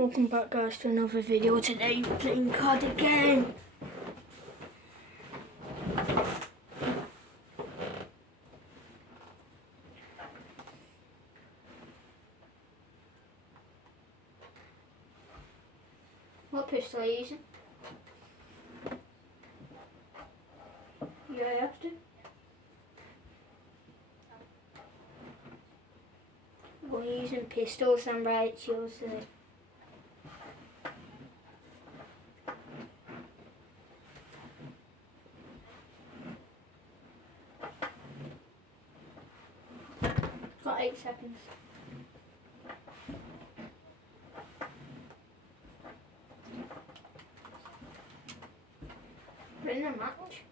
Welcome back guys to another video. Today we're playing card again. What pistol are you using? Yeah, I have to. We're using pistols and right shields. Got 8 seconds. We're in a match.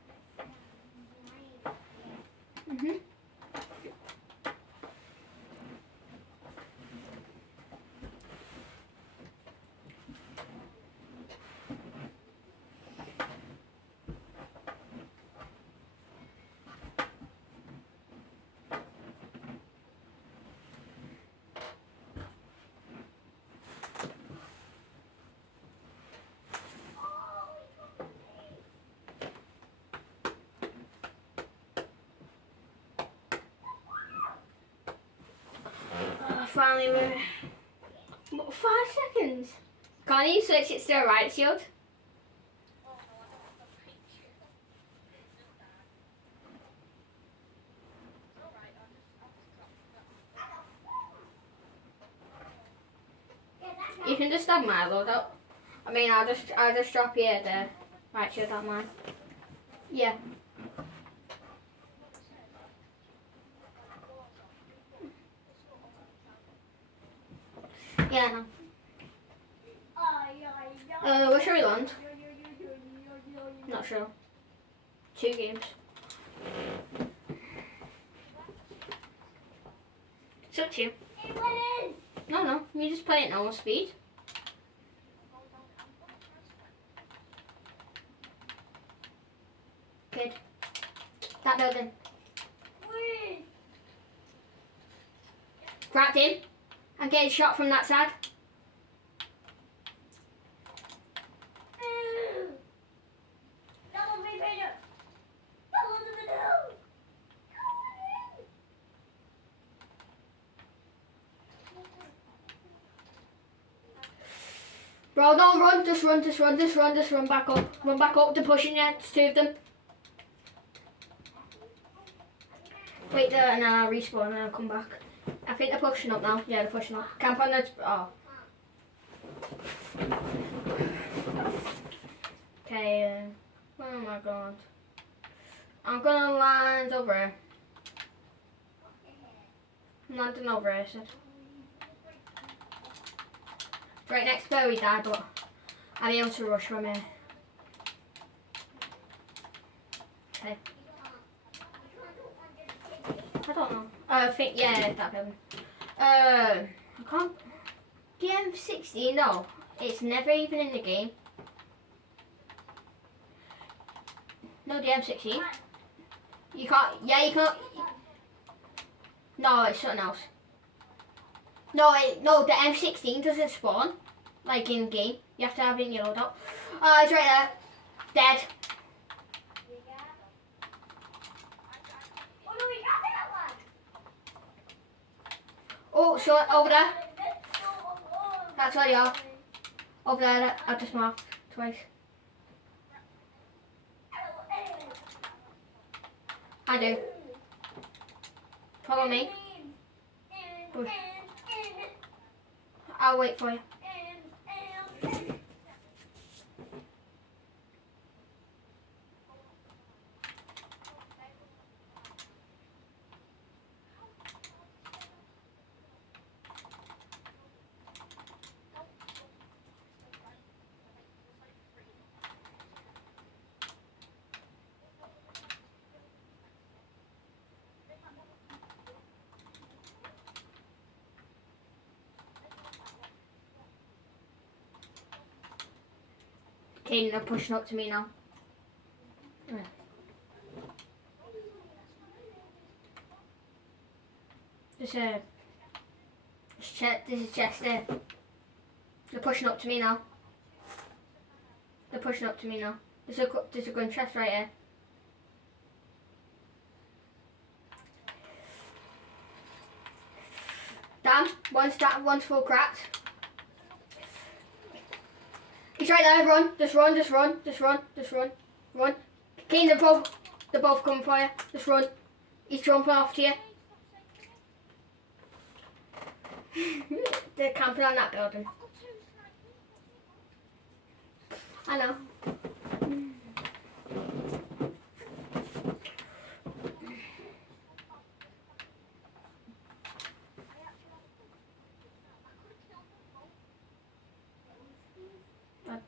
Finally, we're 5 seconds. Can't you switch it to a right shield? You can just have my loadout. I mean, I'll just drop you the right shield on mine. Yeah. Yeah, no. Where should we land? Not sure. 2 games. It's up to you. No, you just play at normal speed. Good. That building. Cracked in. I'm getting shot from that side. Bro, don't run, just run back up. Run back up, they're pushing you, it's 2 of them. Wait there and then I'll respawn and I'll come back. I think they're pushing up now. Yeah, they're pushing up. Camp on the... oh. Okay, oh my god. I'm gonna land over here. I'm landing over here, so. Right next to where we died, but I'm able to rush from here. Okay. I don't know. I think, yeah, that building. I can't. The M16, no. It's never even in the game. No, the M16. You can't, yeah, you can't. No, it's something else. No, the M16 doesn't spawn, like in game. You have to have it in your loadout. It's right there. Dead. Oh, so over there. That's where you are. Over there, I just marked twice. I do. Follow me. Push. I'll wait for you. Okay, they're pushing up to me now. There's a chest there. They're pushing up to me now. They're pushing up to me now. There's a gun chest right here. Damn, one's full cracked. He's right there, run, just run, just run, just run, just run, run. Keen, they're both coming for you, just run. He's jumping after you. They're camping on that building. I know.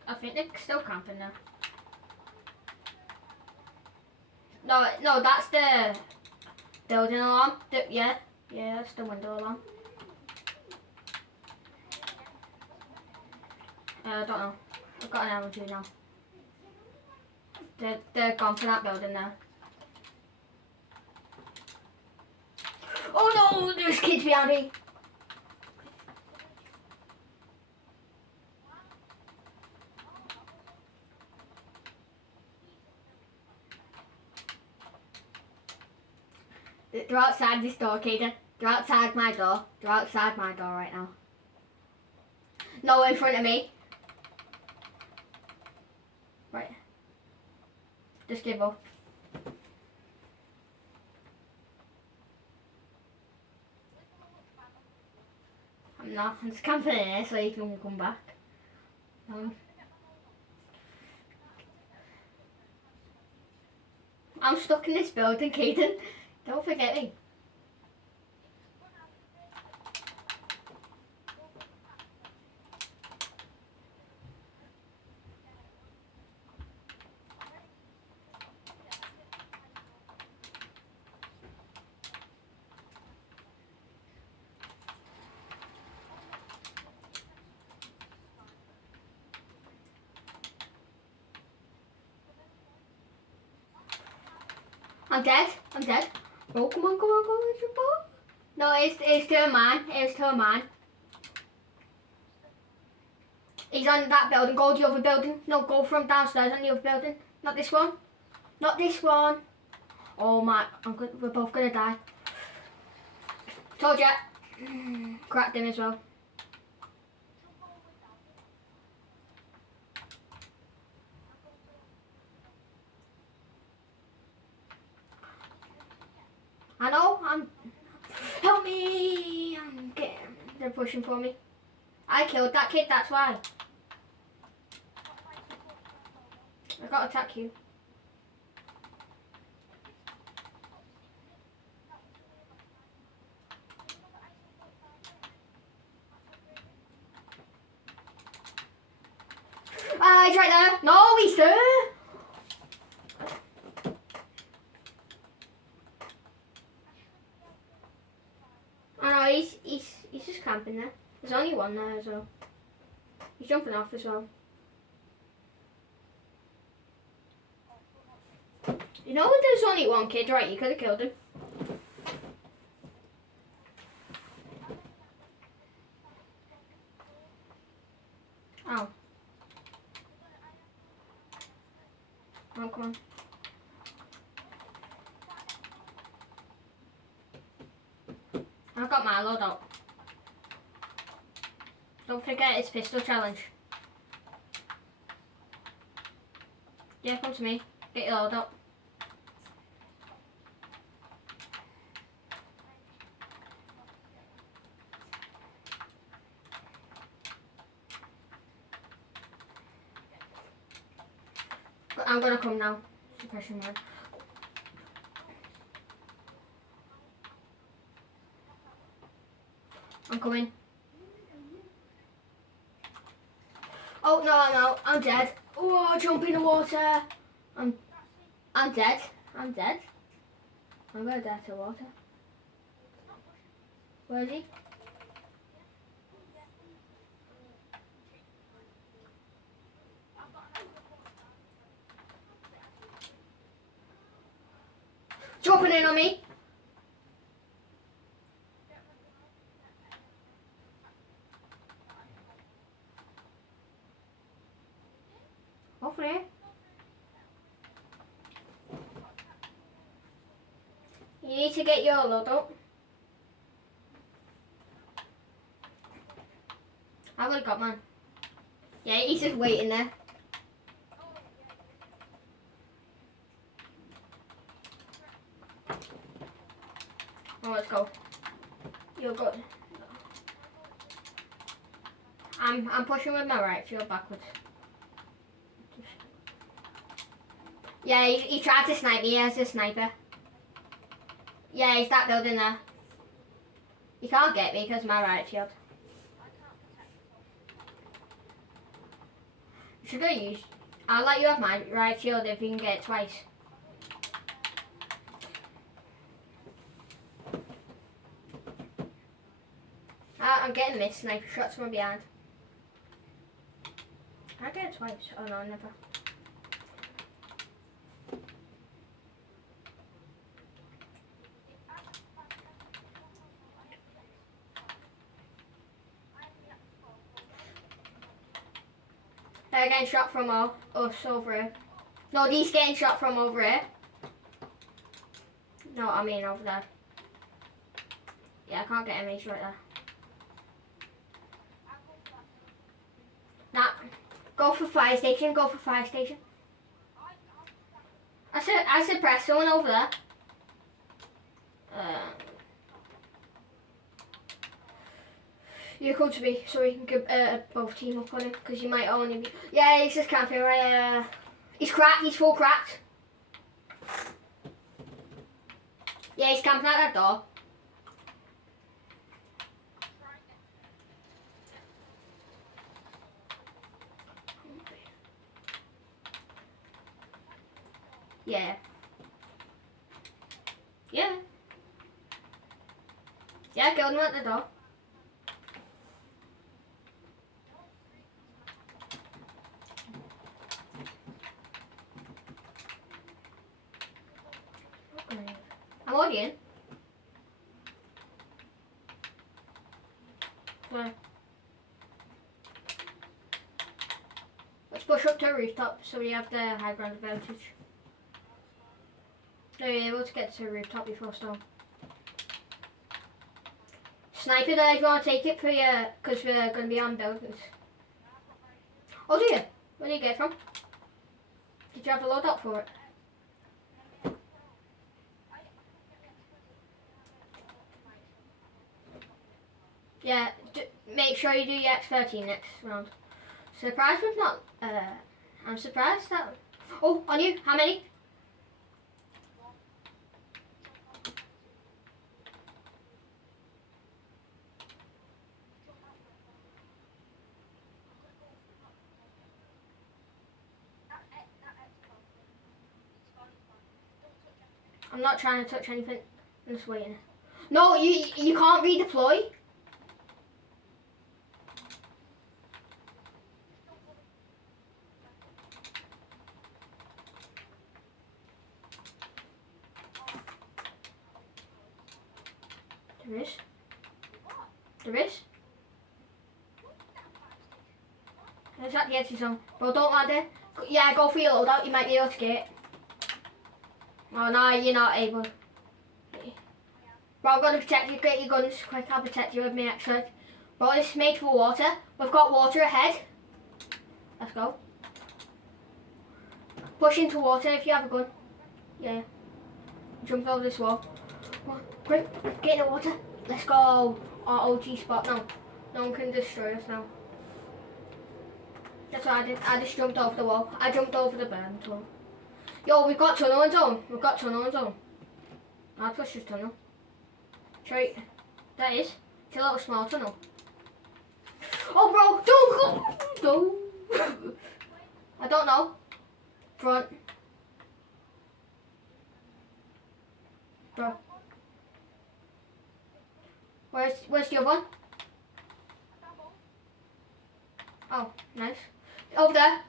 I think they're still camping now. No, that's the building alarm. Yeah, that's the window alarm. I don't know. I've got an LMG now. They're gone to that building now. Oh no, there's kids behind me. They're outside this door, Kaden. They're outside my door. They're outside my door right now. No, in front of me. Right. Just give up. I'm not. I'm just camping in here so you can come back. I'm stuck in this building, Kaden. Don't forget me. I'm dead. I'm dead. Oh, come on, come on, come on, come on. No, it's to a man. It's to a man. He's on that building. Go to the other building. No, go from downstairs on the other building. Not this one. Not this one. Oh my, we're both gonna die. Told ya. Cracked him as well. I know, help me! They're pushing for me. I killed that kid, that's why. I gotta attack you. Ah, he's right there. No, he's there. I know, he's just camping there. There's only one there as well. He's jumping off as well. You know there's only one kid, right? You could have killed him. Oh. Oh, come on. I've got my loadout. Don't forget it's pistol challenge. Yeah, come to me. Get your loadout. I'm gonna come now. Suppression mode. I'm coming. Oh no, I'm out. I'm dead. Oh, jump in the water. I'm dead. I'm dead. I'm gonna die to water. Where is he? Dropping in on me. over here. You need to get your load up. I've already got mine. Yeah, he's just waiting there. Oh, let's go. You're good. I'm pushing with my right shield backwards. Yeah, he tried to snipe me as a sniper. Yeah, he's that building there. You can't get me because of my right shield. Should I use? I'll let you have my right shield if you can get it twice. I'm getting missed sniper shots from behind. I get it twice. Oh no, never. They're getting shot from us over here. No, these getting shot from over here. No, I mean over there. Yeah, I can't get enemies right there. Nah, go for fire station, go for fire station. I suppressed someone over there. You come to me so we can get both team up on him because you might only be. Yeah, he's just camping right. He's cracked. He's full cracked. Yeah, he's camping at that door. Yeah. Yeah. Yeah, I killed him at the door. I'm already in. Where? Let's push up to the rooftop so we have the high ground advantage. No, you're able to get to the rooftop before storm. Sniper there if you want to take it for you, because we're going to be on buildings. Oh, do you? Where did you get it from? Did you have a loadout for it? Yeah, make sure you do your X13 next round. Surprised we've not, I'm surprised that, oh, on you, how many? I'm not trying to touch anything, I'm just waiting. No, you can't redeploy. There is. There is. There's at the edge zone. Bro, don't land there. Yeah, go for your loadout, you might be able to get it. Oh no, you're not able. Bro, I'm going to protect you, get your guns quick, I'll protect you with my X-ray. Bro, this is made for water. We've got water ahead. Let's go. Push into water if you have a gun. Yeah. Jump over this wall. Come on, quick, get in the water. Let's go. Our OG spot now. No one can destroy us now. That's what I did. I just jumped over the wall. I jumped over the burn tunnel. Yo, we've got tunnel and zone. We've got tunnel and zone. I'll push this tunnel. Straight. That is. It's a little small tunnel. Oh, bro, don't go. Don't. I don't know. Front. Bro. Where's the other one? Oh, nice. Over there.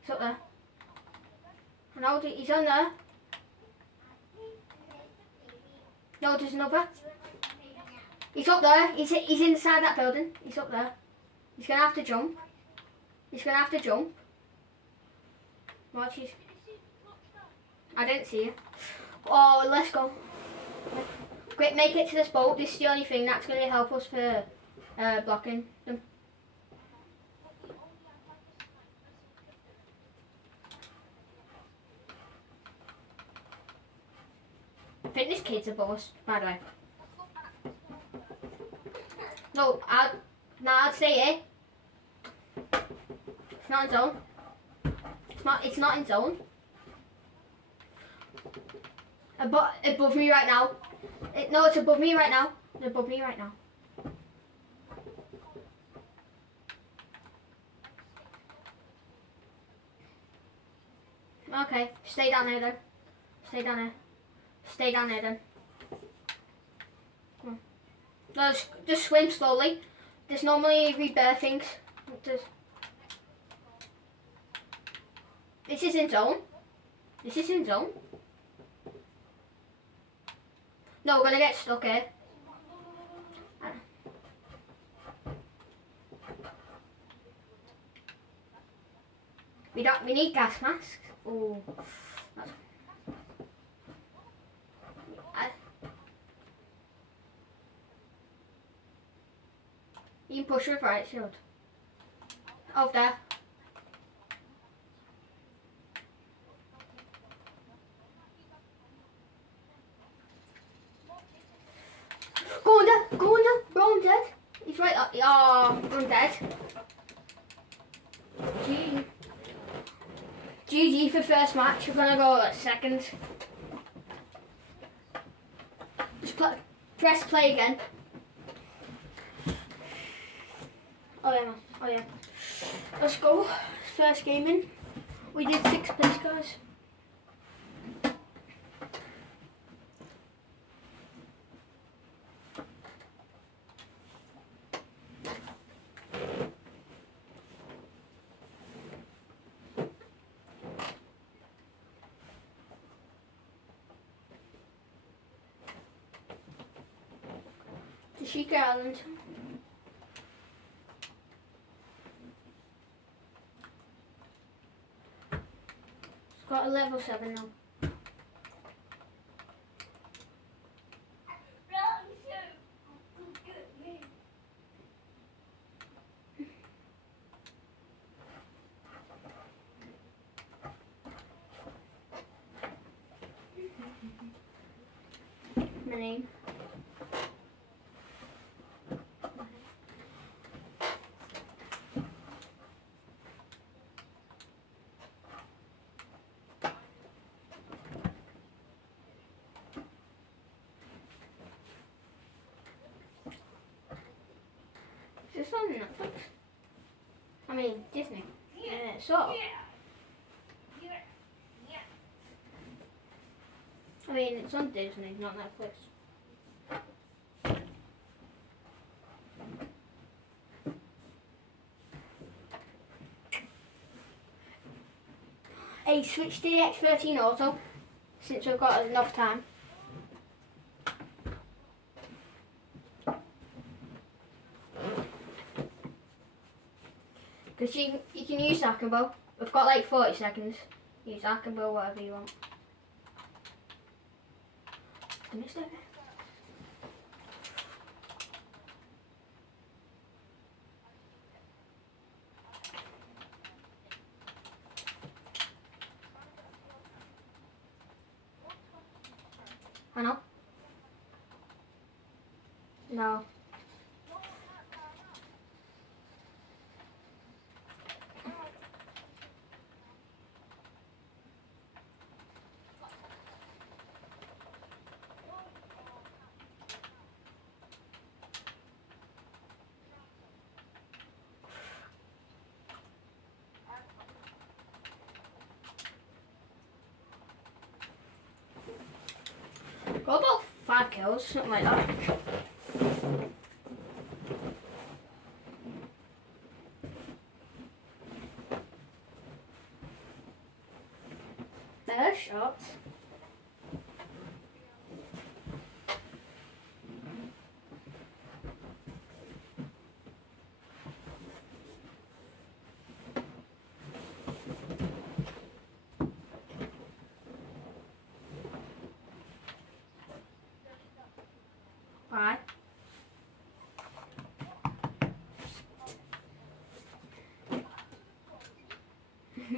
He's up there. No, he's on there. No, there's another. He's up there. He's inside that building. He's up there. He's gonna have to jump. He's gonna have to jump. What she's... I didn't see you. Oh, let's go. Quick, make it to this boat. This is the only thing that's going to help us for blocking them. I think this kid's a boss, by the way. No, I'd say it. It's not in zone. It's not in zone. Above me right now. No, it's above me right now. It's above me right now. Okay, stay down there then. Stay down there. Stay down there then. Come on. No, just swim slowly. There's normally rebirth things. This is in zone. This is in zone. No, we're gonna get stuck here. We need gas masks. Oh. You can push with right shield. Over there. Go under, go under. Bro, I'm dead. He's right up. Oh, I'm dead. GG for first match. We're gonna go second. Just press play again. Oh yeah, man. Oh yeah. Let's go. First game in. We did 6th place, guys. Tashika Island. It's got a level 7 now. My name. Is this on Netflix? I mean, Disney. Sort of. I mean, it's on Disney, not Netflix. Hey, switch to the X13 Auto, since we've got enough time. Because you can use Akimbo. We've got like 40 seconds. Use Akimbo, whatever you want. I missed it. I know. No. Got about 5 kills, something like that. Better shots.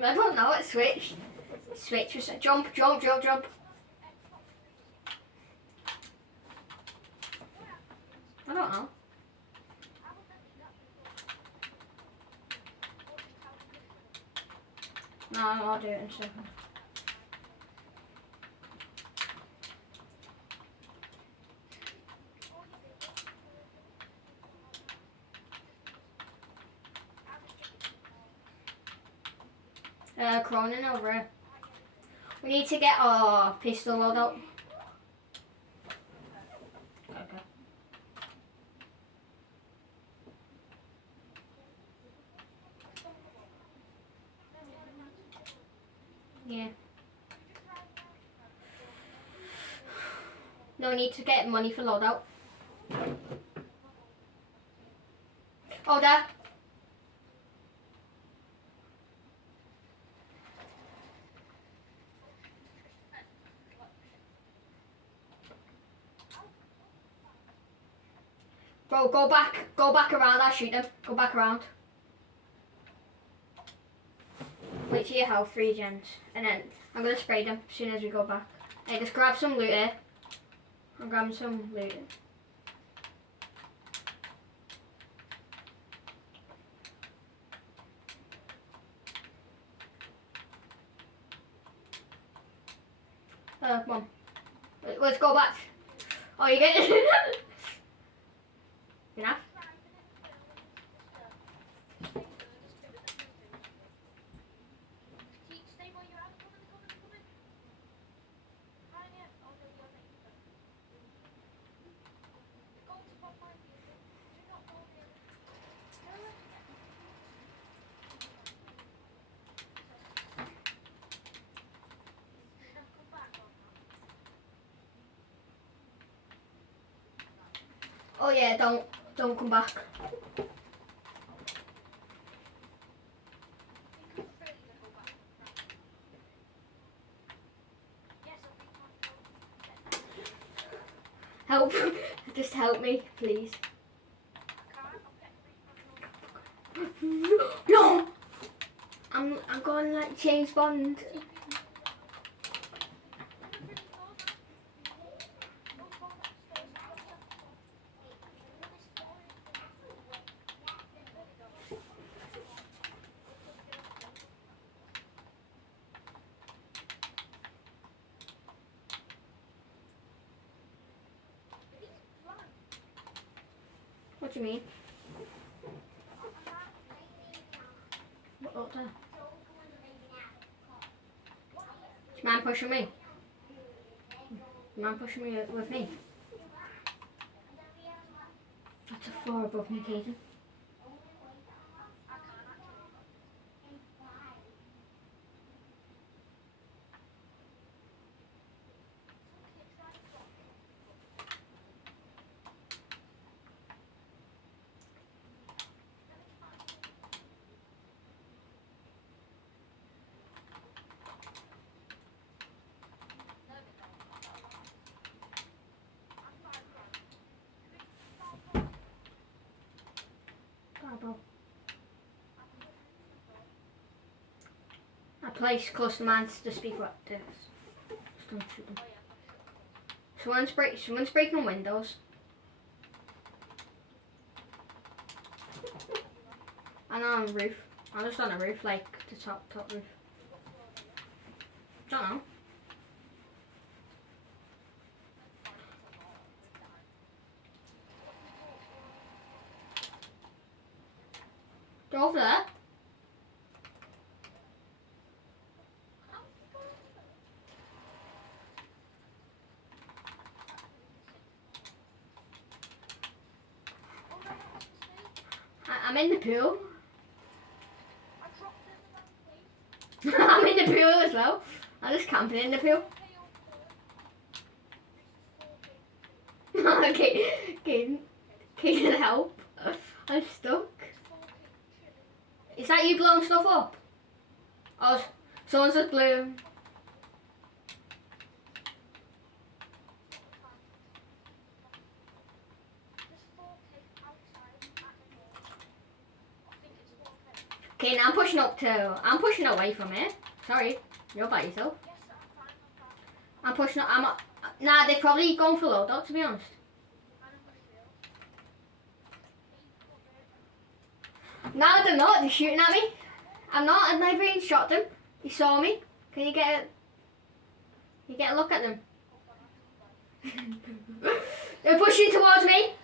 I don't know, it switched. Switch was jump, jump, jump, jump. I don't know. No, I'll do it in a second. Cronin over here. We need to get our pistol load out. Okay. Yeah. No need to get money for loadout. Oh, there. Bro, go back around, I'll shoot them. Go back around. Wait till you have 3 gens, and then I'm gonna spray them as soon as we go back. Hey, just grab some loot here. I'm grabbing some loot. Come on. Let's go back. Oh, you get it? Enough? Oh yeah, don't come back. Help! Just help me, please. No! I'm going like James Bond. What do you mean? What the? Is man pushing me? Man pushing me with me? That's a 4 above me, Caden. Bro. A place close to mine to speak like this. Just don't shoot them. Someone's breaking windows. And on a roof. I'm just on a roof, like the top roof. Don't know. They're over there. I'm in the pool. I'm in the pool as well. I'm just camping in the pool. Okay, can help? I'm stuck. Is that you blowing stuff up? Oh, someone's just blew. Okay, now I'm pushing up to. I'm pushing away from it. Sorry, you're by yourself. I'm pushing up. Nah, they're probably going for loadout, to be honest. Nah, they're not. They're shooting at me. I'm not. I've never even shot them. He saw me. Can you get a look at them? They're pushing towards me.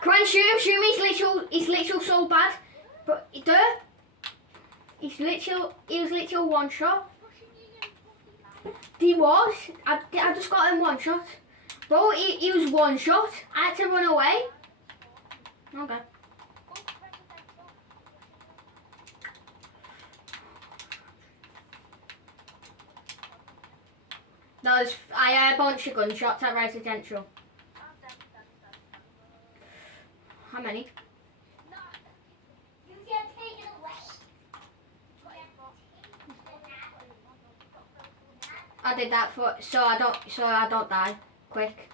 Come on, shoot him, shoot him. He's literal so bad. But there, he was literal one shot. He was. I just got him one shot. Bro, he was one shot. I had to run away. Okay. I had a bunch of gunshots at residential. How many? You get taken away. I did that so I don't die quick.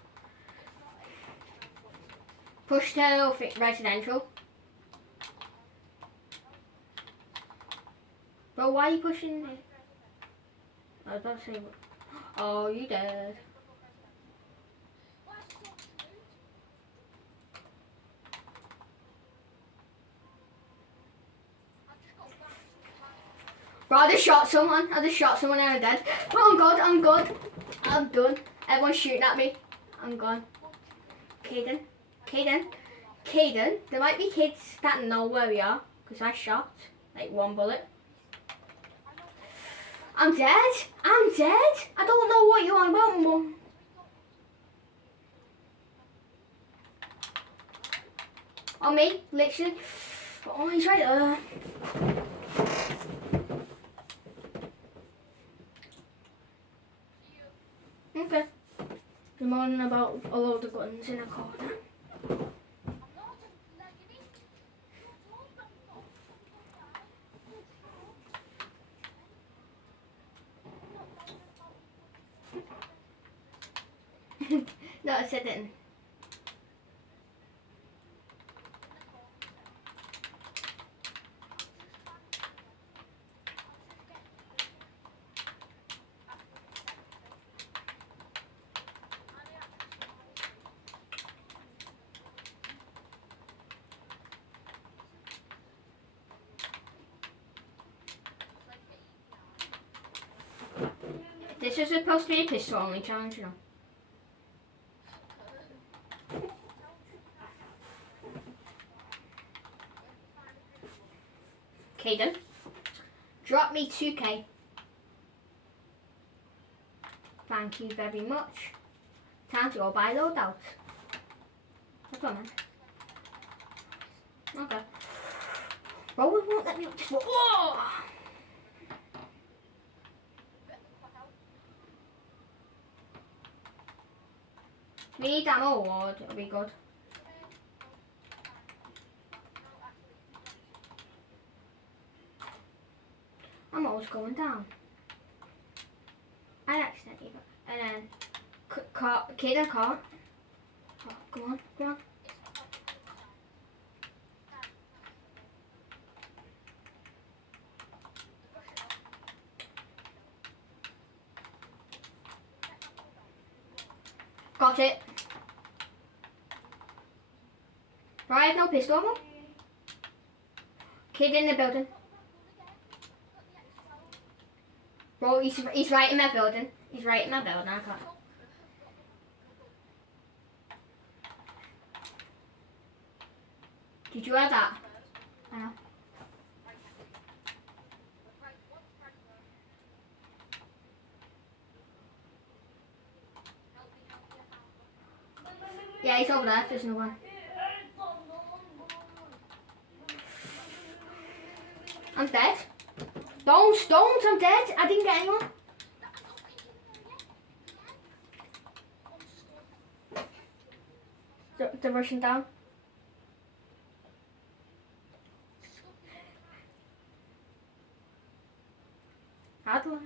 Push to residential. Bro, why are you pushing me? I was about to say. Oh, you dead. Bro, I just shot someone and I'm dead. Oh, I'm good, I'm good. I'm done. Everyone's shooting at me. I'm gone. Caden. There might be kids that know where we are, because I shot, like, one bullet. I'm dead. I don't know what you're on about, Mum. On me, literally. Oh, he's right there. Okay. You're moaning about a load of guns in a corner. No, I said it. This is supposed to be a pistol only challenge, you know. Caden, drop me 2k. Thank you very much. Time to go buy loadout. What's on, man? Okay. Bro, it won't let me up this one. Whoa! We need ammo or it'll be good. I'm always going down. I accidentally got, and then kid, I can't. Oh, go on. Got it. Right, I have no pistol ammo. Kid in the building. Bro, he's right in my building. I can't. Did you hear that? I know. Yeah, he's over there. There's no one. I'm dead. Don't, I'm dead. I didn't get anyone. They're rushing down. Adler.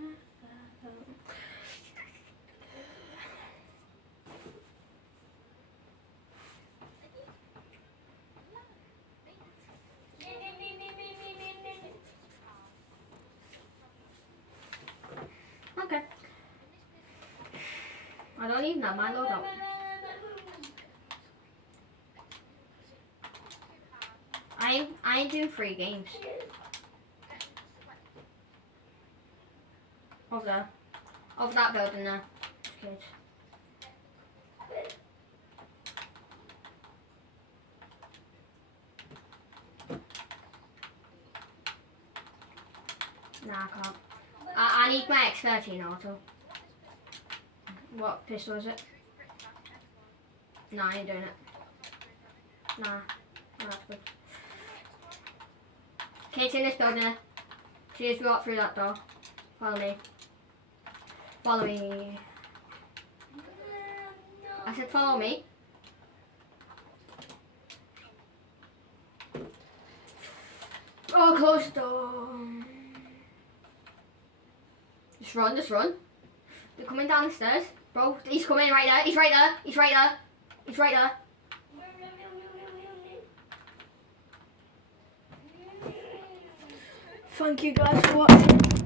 don't even have my loadout. I ain't doing 3 games. Over there. Over that building there. Kids. Nah, I can't. I need my X13 auto. What pistol is it? Nah, I ain't doing it. Nah, that's good. Okay, it's in this building there. See if you walk through that door. Follow me. Follow me. I said follow me. Oh, close the door. Just run, just run. They're coming down the stairs. Bro, he's coming right there. He's right there. He's right there. He's right there. Thank you guys for watching.